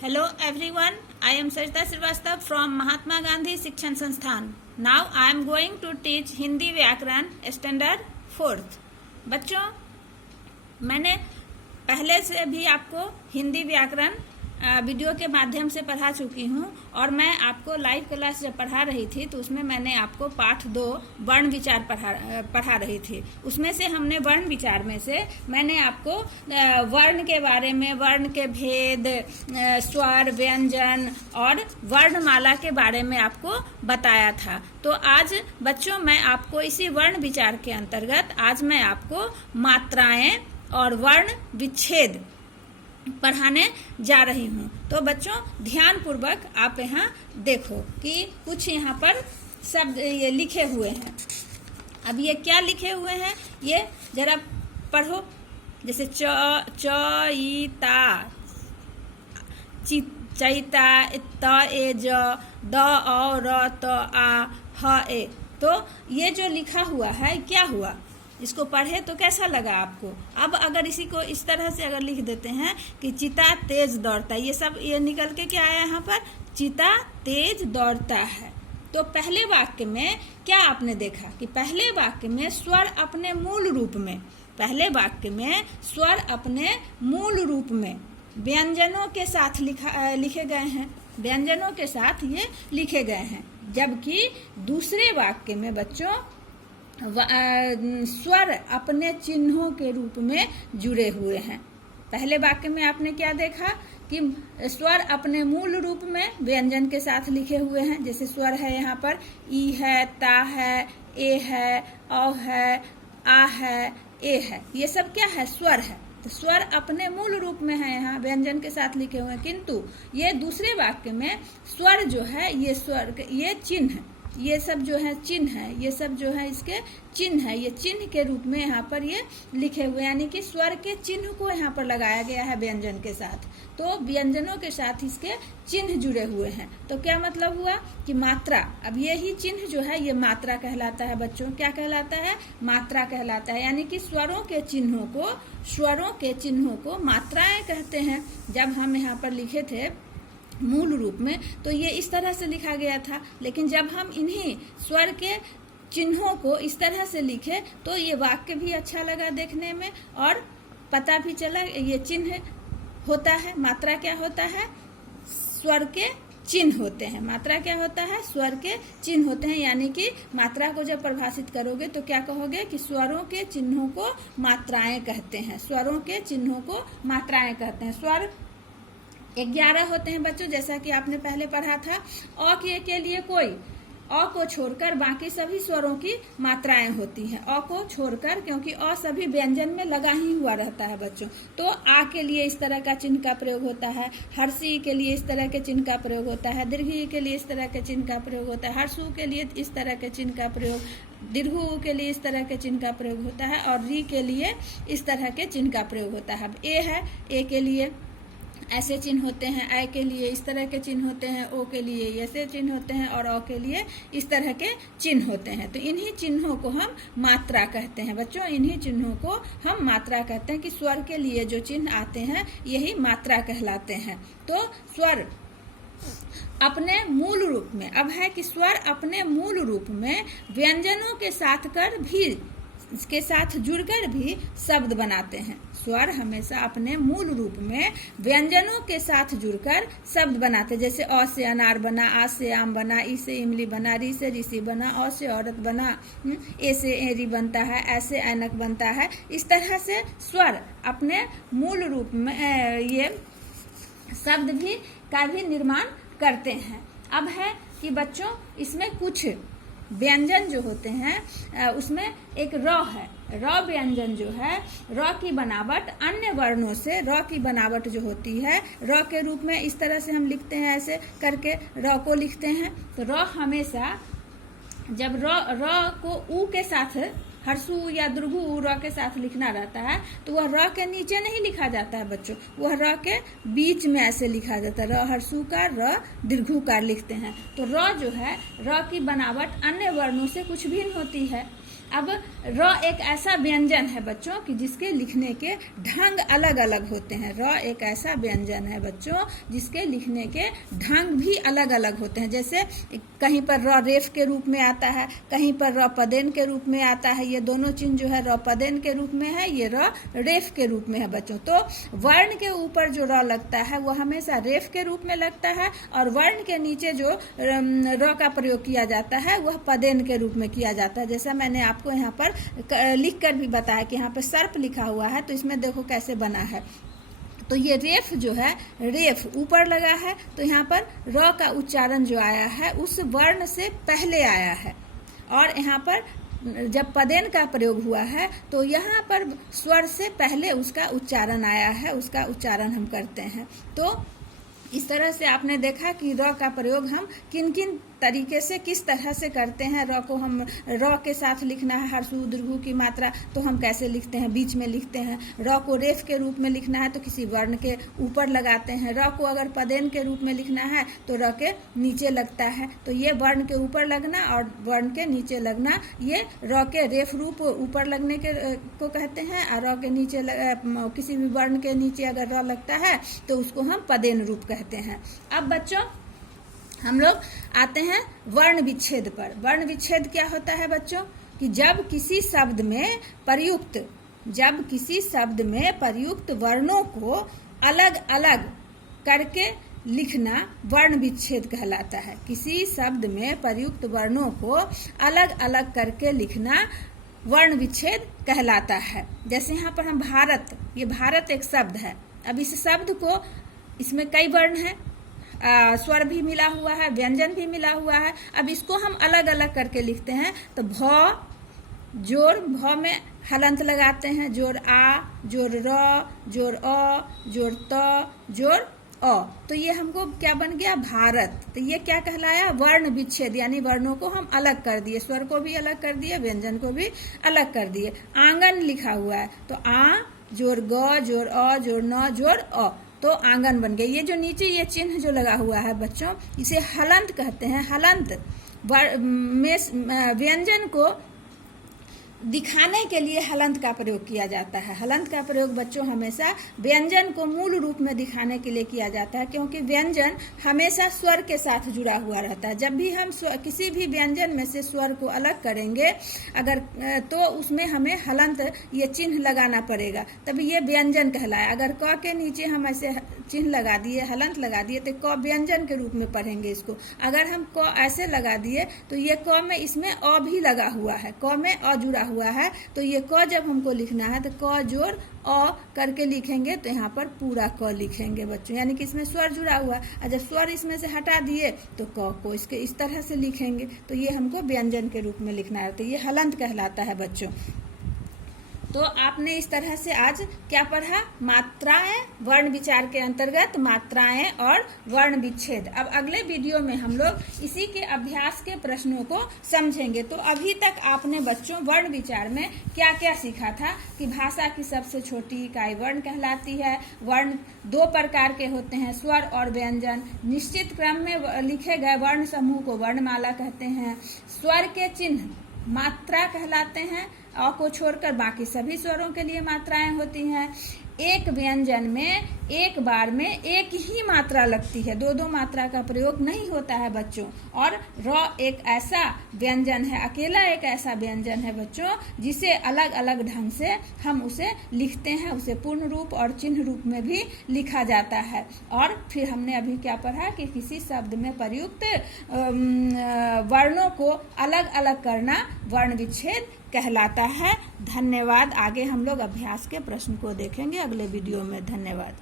Hello everyone, I am Sarita Srivastava from Mahatma Gandhi Shikshan Sansthan. Now I am going to teach Hindi व्याकरण standard 4th। बच्चों, मैंने पहले से भी आपको हिंदी व्याकरण वीडियो के माध्यम से पढ़ा चुकी हूँ और मैं आपको लाइव क्लास जब पढ़ा रही थी तो उसमें मैंने आपको पाठ 2 वर्ण विचार पढ़ा रही थी। उसमें से हमने वर्ण विचार में से मैंने आपको वर्ण के बारे में, वर्ण के भेद, स्वर, व्यंजन और वर्णमाला के बारे में आपको बताया था। तो आज बच्चों मैं आपको इसी वर्ण विचार के अंतर्गत आज मैं आपको मात्राएं और वर्ण विच्छेद पढ़ाने जा रही हूँ। तो बच्चों ध्यान पूर्वक आप यहाँ देखो कि कुछ यहाँ पर शब्द ये लिखे हुए हैं। अब ये क्या लिखे हुए हैं ये जरा पढ़ो। जैसे चईता, चैता, त ए ज, द औ र त आ ह ए। तो ये जो लिखा हुआ है क्या हुआ, इसको पढ़े तो कैसा लगा आपको। अब अगर इसी को इस तरह से अगर लिख देते हैं कि चीता तेज दौड़ता है, ये सब ये निकल के क्या आया यहाँ पर, चीता तेज दौड़ता है। तो पहले वाक्य में क्या आपने देखा कि पहले वाक्य में स्वर अपने मूल रूप में, पहले वाक्य में स्वर अपने मूल रूप में व्यंजनों के साथ लिखे गए हैं, व्यंजनों के साथ ये लिखे गए हैं। जबकि दूसरे वाक्य में बच्चों स्वर अपने चिन्हों के रूप में जुड़े हुए हैं। पहले वाक्य में आपने क्या देखा कि स्वर अपने मूल रूप में व्यंजन के साथ लिखे हुए हैं। जैसे स्वर है यहाँ पर ई है, ता है, ए है, औ है, आ है, ए है, ये सब क्या है, स्वर है। तो स्वर अपने मूल रूप में है, यहाँ व्यंजन के साथ लिखे हुए हैं। किंतु ये दूसरे वाक्य में स्वर जो है ये स्वर, ये चिन्ह है, ये सब जो है चिन्ह है, ये सब जो है इसके चिन्ह है, ये चिन्ह के रूप में यहाँ पर ये लिखे हुए, यानी कि स्वर के चिन्ह को यहाँ पर लगाया गया है व्यंजन के साथ। तो व्यंजनों के साथ इसके चिन्ह जुड़े हुए हैं। तो क्या मतलब हुआ कि मात्रा, अब ये ही चिन्ह जो है ये मात्रा कहलाता है बच्चों। क्या कहलाता है, मात्रा कहलाता है। यानी कि स्वरों के चिन्हों को मात्राएं कहते हैं। जब हम यहाँ पर लिखे थे मूल रूप में तो ये इस तरह से लिखा गया था, लेकिन जब हम इन्हीं स्वर के चिन्हों को इस तरह से लिखे तो ये वाक्य भी अच्छा लगा देखने में और पता भी चला ये चिन्ह होता है। मात्रा क्या होता है, स्वर के चिन्ह होते हैं। मात्रा क्या होता है, स्वर के चिन्ह होते हैं। यानी कि मात्रा को जब परिभाषित करोगे तो क्या कहोगे कि स्वरों के चिन्हों को मात्राएं कहते हैं, स्वरों के चिन्हों को मात्राएं कहते हैं। स्वर 11 होते हैं बच्चों, जैसा कि आपने पहले पढ़ा था। अ के लिए कोई, अ को छोड़कर बाकी सभी स्वरों की मात्राएं होती हैं। अ को छोड़कर, क्योंकि अ सभी व्यंजन में लगा ही हुआ रहता है बच्चों। तो आ के लिए इस तरह का चिन्ह का प्रयोग होता है, हर्षी के लिए इस तरह के चिन्ह का प्रयोग होता है, दीर्घी के लिए इस तरह के चिन्ह का प्रयोग होता है, हर्षु के लिए इस तरह के चिन्ह का प्रयोग, दीर्घु के लिए इस तरह के चिन्ह का प्रयोग होता है और री के लिए इस तरह के चिन्ह का प्रयोग होता है। अब ए है, ए के लिए ऐसे चिन्ह होते हैं, ऐ के लिए इस तरह के चिन्ह होते हैं, ओ के लिए ऐसे चिन्ह होते हैं और औ के लिए इस तरह के चिन्ह होते हैं। तो इन्हीं चिन्हों को हम मात्रा कहते हैं बच्चों, इन्हीं चिन्हों को हम मात्रा कहते हैं कि स्वर के लिए जो चिन्ह आते हैं यही मात्रा कहलाते हैं। तो स्वर अपने मूल रूप में, अब है कि स्वर अपने मूल रूप में व्यंजनों के साथ कर भी, इसके साथ जुड़कर भी शब्द बनाते हैं। स्वर हमेशा अपने मूल रूप में व्यंजनों के साथ जुड़कर शब्द बनाते हैं। जैसे अ से अनार बना, आ से आम बना, ई से इमली बना, री से ऋषि बना, औ से औरत बना, ए से एरी बनता है, ऐसे ऐनक बनता है। इस तरह से स्वर अपने मूल रूप में ये शब्द भी का भी निर्माण करते हैं। अब है कि बच्चों इसमें कुछ व्यंजन जो होते हैं उसमें एक र है। र व्यंजन जो है, र की बनावट अन्य वर्णों से, र की बनावट जो होती है र के रूप में इस तरह से हम लिखते हैं, ऐसे करके र को लिखते हैं। तो र हमेशा जब र को ऊ के साथ, हर्षु या दीर्घु र के साथ लिखना रहता है तो वह र के नीचे नहीं लिखा जाता है बच्चों, वह र के बीच में ऐसे लिखा जाता है। र हर्षुकार, र दीर्घुकार लिखते हैं। तो र जो है, र की बनावट अन्य वर्णों से कुछ भिन्न होती है। अब र एक ऐसा व्यंजन है बच्चों कि जिसके लिखने के ढंग अलग अलग होते हैं। र एक ऐसा व्यंजन है बच्चों जिसके लिखने के ढंग भी अलग अलग होते हैं। जैसे कहीं पर र रेफ के रूप में आता है, कहीं पर र पदेन के रूप में आता है। ये दोनों चिन्ह जो है र पदेन के रूप में है, ये र रेफ के रूप में है बच्चों। तो वर्ण के ऊपर जो र लगता है वो हमेशा रेफ के रूप में लगता है, और वर्ण के नीचे जो र का प्रयोग किया जाता है वह पदेन के रूप में किया जाता है। जैसा मैंने आपको यहाँ पर लिख कर भी बताया कि यहाँ पर सर्प लिखा हुआ है, तो इसमें देखो कैसे बना है। तो ये रेफ जो है, रेफ ऊपर लगा है, तो यहाँ पर र का उच्चारण जो आया है उस वर्ण से पहले आया है। और यहाँ पर जब पदेन का प्रयोग हुआ है तो यहाँ पर स्वर से पहले उसका उच्चारण आया है, उसका उच्चारण हम करते हैं। तो इस तरह से आपने देखा कि र का प्रयोग हम किन किन तरीके से किस तरह से करते हैं। र को हम र के साथ लिखना है, हर्ष दीर्घ की मात्रा, तो हम कैसे लिखते हैं, बीच में लिखते हैं। र को रेफ के रूप में लिखना है तो किसी वर्ण के ऊपर लगाते हैं। र को अगर पदेन के रूप में लिखना है तो र के नीचे लगता है। तो ये वर्ण के ऊपर लगना और वर्ण के नीचे लगना, ये र के रेफ रूप ऊपर लगने के को कहते हैं, और र के नीचे किसी भी वर्ण के नीचे अगर र लगता है तो उसको हम पदेन रूप कहते हैं। अब बच्चों हम लोग आते हैं वर्ण विच्छेद पर। वर्ण विच्छेद क्या होता है बच्चों कि जब किसी शब्द में प्रयुक्त वर्णों को अलग अलग करके लिखना वर्ण विच्छेद कहलाता है। किसी शब्द में प्रयुक्त वर्णों को अलग अलग करके लिखना वर्ण विच्छेद कहलाता है। जैसे यहाँ पर हम भारत, ये भारत एक शब्द है। अब इस शब्द को, इसमें कई वर्ण हैं, स्वर भी मिला हुआ है, व्यंजन भी मिला हुआ है। अब इसको हम अलग अलग करके लिखते हैं। तो भ जोर, भ में हलंत लगाते हैं, जोर आ, जोर र, जोर अ, जोर त, जोर अ। तो ये हमको क्या बन गया, भारत। तो ये क्या कहलाया, वर्ण विच्छेद, यानी वर्णों को हम अलग कर दिए, स्वर को भी अलग कर दिए, व्यंजन को भी अलग कर दिए। आंगन लिखा हुआ है तो आ जोर ग, जोर अ, जोर न, जोर अ, तो आंगन बन गए। ये जो नीचे ये चिन्ह जो लगा हुआ है बच्चों, इसे हलंत कहते हैं। हलंत में व्यंजन को दिखाने के लिए हलंत का प्रयोग किया जाता है। हलंत का प्रयोग बच्चों हमेशा व्यंजन को मूल रूप में दिखाने के लिए किया जाता है, क्योंकि व्यंजन हमेशा स्वर के साथ जुड़ा हुआ रहता है। जब भी हम किसी भी व्यंजन में से स्वर को अलग करेंगे अगर, तो उसमें हमें हलंत ये चिन्ह लगाना पड़ेगा, तभी ये व्यंजन कहलाए। अगर क के नीचे हम ऐसे चिन्ह लगा दिए, हलंत लगा दिए, तो क व्यंजन के रूप में पढ़ेंगे इसको। अगर हम क ऐसे लगा दिए तो ये क में, इसमें अ भी लगा हुआ है, क में अ जुड़ा हुआ है, तो ये क जब हमको लिखना है तो क जोर अ करके लिखेंगे, तो यहाँ पर पूरा क लिखेंगे बच्चों, यानी कि इसमें स्वर जुड़ा हुआ है। और जब स्वर इसमें से हटा दिए तो क को इसके इस तरह से लिखेंगे, तो ये हमको व्यंजन के रूप में लिखना है, तो ये हलंत कहलाता है बच्चों। तो आपने इस तरह से आज क्या पढ़ा, मात्राएं, वर्ण विचार के अंतर्गत मात्राएं और वर्ण विच्छेद। अब अगले वीडियो में हम लोग इसी के अभ्यास के प्रश्नों को समझेंगे। तो अभी तक आपने बच्चों वर्ण विचार में क्या क्या सीखा था कि भाषा की सबसे छोटी इकाई वर्ण कहलाती है। वर्ण दो प्रकार के होते हैं, स्वर और व्यंजन। निश्चित क्रम में लिखे गए वर्ण समूह को वर्णमाला कहते हैं। स्वर के चिन्ह मात्रा कहलाते हैं, अ को छोड़कर बाकी सभी स्वरों के लिए मात्राएं होती हैं। एक व्यंजन में एक बार में एक ही मात्रा लगती है, दो दो मात्रा का प्रयोग नहीं होता है बच्चों। और र एक ऐसा व्यंजन है, अकेला एक ऐसा व्यंजन है बच्चों, जिसे अलग अलग ढंग से हम उसे लिखते हैं, उसे पूर्ण रूप और चिन्ह रूप में भी लिखा जाता है। और फिर हमने अभी क्या पढ़ा कि किसी शब्द में प्रयुक्त वर्णों को अलग अलग करना वर्ण विच्छेद कहलाता है। धन्यवाद। आगे हम लोग अभ्यास के प्रश्न को देखेंगे अगले वीडियो में। धन्यवाद।